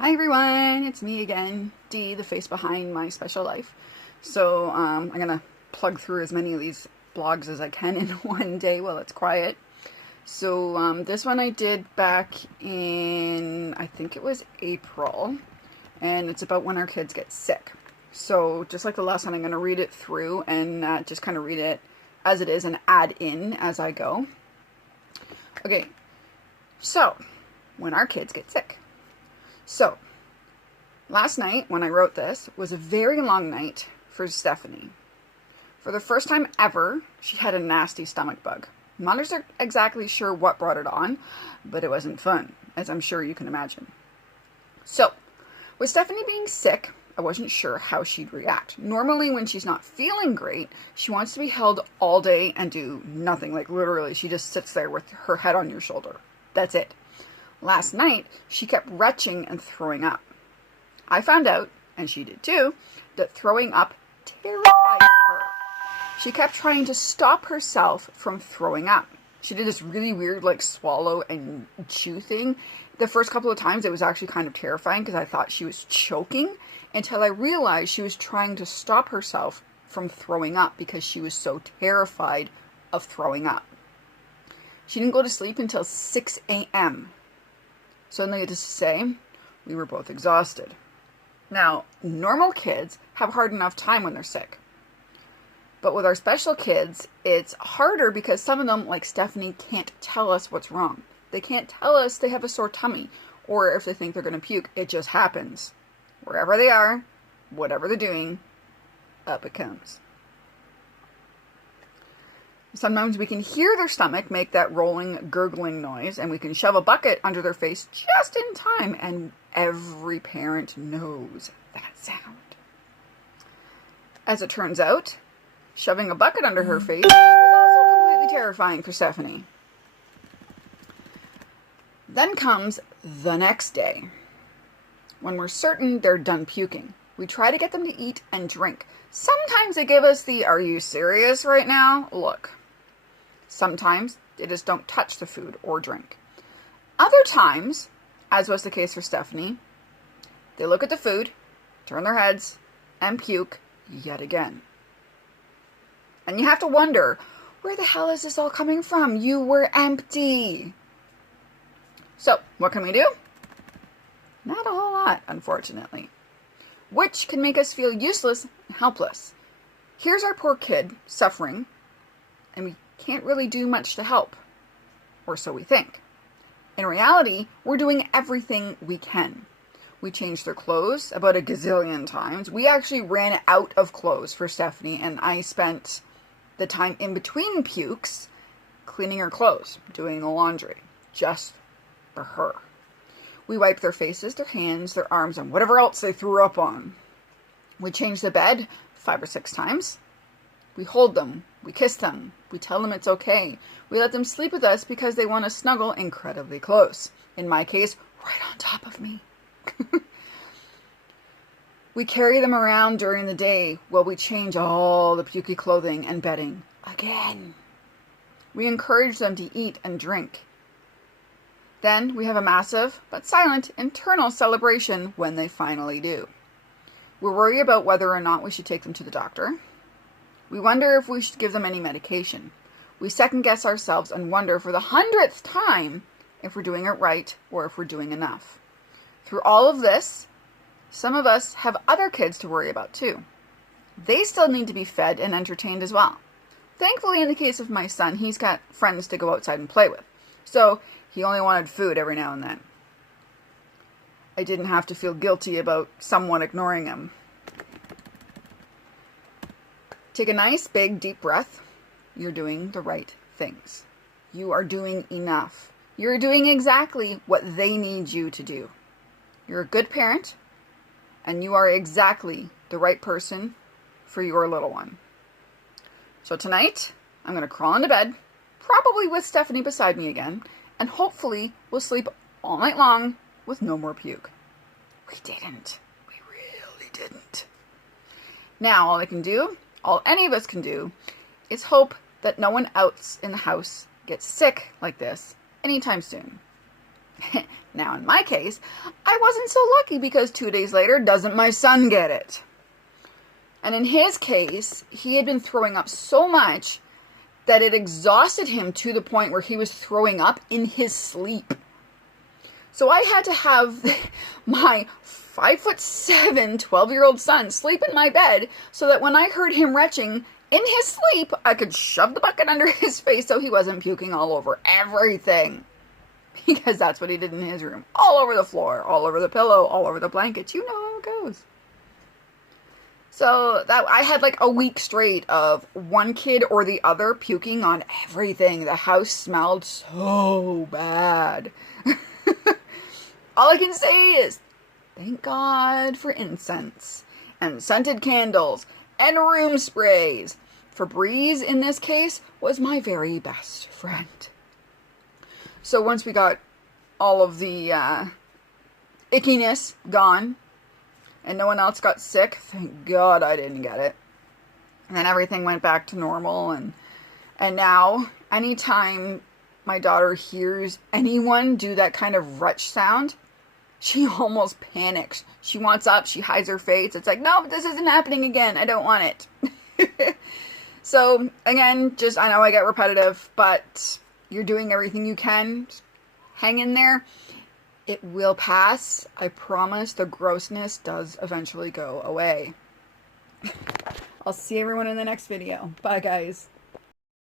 Hi everyone, it's me again, Dee, the face behind my special life. So I'm gonna plug through as many of these blogs as I can in one day while it's quiet. So this one I did back in, I think it was April, and it's about when our kids get sick. So just like the last one, I'm gonna read it through and just kind of read it as it is and add in as I go. Okay, so when our kids get sick. So, last night when I wrote this was a very long night for Stephanie. For the first time ever, she had a nasty stomach bug. I'm not exactly sure what brought it on, but it wasn't fun, as I'm sure you can imagine. So, with Stephanie being sick, I wasn't sure how she'd react. Normally, when she's not feeling great, she wants to be held all day and do nothing. Like, literally, she just sits there with her head on your shoulder. That's it. Last night, she kept retching and throwing up. I found out, and she did too, that throwing up terrifies her. She kept trying to stop herself from throwing up. She did this really weird, like, swallow and chew thing. The first couple of times, it was actually kind of terrifying because I thought she was choking until I realized she was trying to stop herself from throwing up because she was so terrified of throwing up. She didn't go to sleep until 6 a.m. So needless to say, we were both exhausted. Now, normal kids have hard enough time when they're sick. But with our special kids, it's harder because some of them, like Stephanie, can't tell us what's wrong. They can't tell us they have a sore tummy, or if they think they're going to puke, it just happens. Wherever they are, whatever they're doing, up it comes. Sometimes we can hear their stomach make that rolling, gurgling noise, and we can shove a bucket under their face just in time, and every parent knows that sound. As it turns out, shoving a bucket under her face was also completely terrifying for Stephanie. Then comes the next day. When we're certain they're done puking, we try to get them to eat and drink. Sometimes they give us the, "Are you serious right now?" look. Sometimes they just don't touch the food or drink. Other times, as was the case for Stephanie, they look at the food, turn their heads, and puke yet again. And you have to wonder, where the hell is this all coming from? You were empty. So, what can we do? Not a whole lot, unfortunately. Which can make us feel useless and helpless. Here's our poor kid suffering, and we can't really do much to help. Or so we think. In reality, we're doing everything we can. We changed their clothes about a gazillion times. We actually ran out of clothes for Stephanie, and I spent the time in between pukes cleaning her clothes, doing the laundry, just for her. We wiped their faces, their hands, their arms, and whatever else they threw up on. We changed the bed 5 or 6 times. We hold them. We kiss them. We tell them it's okay. We let them sleep with us because they want to snuggle incredibly close. In my case, right on top of me. We carry them around during the day while we change all the pukey clothing and bedding again. We encourage them to eat and drink. Then we have a massive but silent internal celebration when they finally do. We worry about whether or not we should take them to the doctor. We wonder if we should give them any medication. We second guess ourselves and wonder for the 100th time if we're doing it right or if we're doing enough. Through all of this, some of us have other kids to worry about too. They still need to be fed and entertained as well. Thankfully, in the case of my son, he's got friends to go outside and play with. So he only wanted food every now and then. I didn't have to feel guilty about someone ignoring him. Take a nice, big, deep breath. You're doing the right things. You are doing enough. You're doing exactly what they need you to do. You're a good parent, and you are exactly the right person for your little one. So tonight, I'm going to crawl into bed, probably with Stephanie beside me again, and hopefully we'll sleep all night long with no more puke. We didn't. We really didn't. Now, all any of us can do, is hope that no one else in the house gets sick like this anytime soon. Now, in my case, I wasn't so lucky because 2 days later, doesn't my son get it? And in his case, he had been throwing up so much that it exhausted him to the point where he was throwing up in his sleep. So I had to have my 5'7", 12-year-old son sleep in my bed so that when I heard him retching in his sleep, I could shove the bucket under his face so he wasn't puking all over everything. Because that's what he did in his room. All over the floor, all over the pillow, all over the blankets. You know how it goes. So that I had like a week straight of one kid or the other puking on everything. The house smelled so bad. All I can say is, thank God for incense and scented candles and room sprays. Febreze, in this case, was my very best friend. So once we got all of the ickiness gone, and no one else got sick, thank God I didn't get it. And then everything went back to normal, and now, anytime my daughter hears anyone do that kind of retch sound, she almost panics. She wants up, she hides her face. It's like, no, this isn't happening again. I don't want it. So, again, I know I get repetitive, but you're doing everything you can. Just hang in there. It will pass. I promise. The grossness does eventually go away. I'll see everyone in the next video. Bye, guys.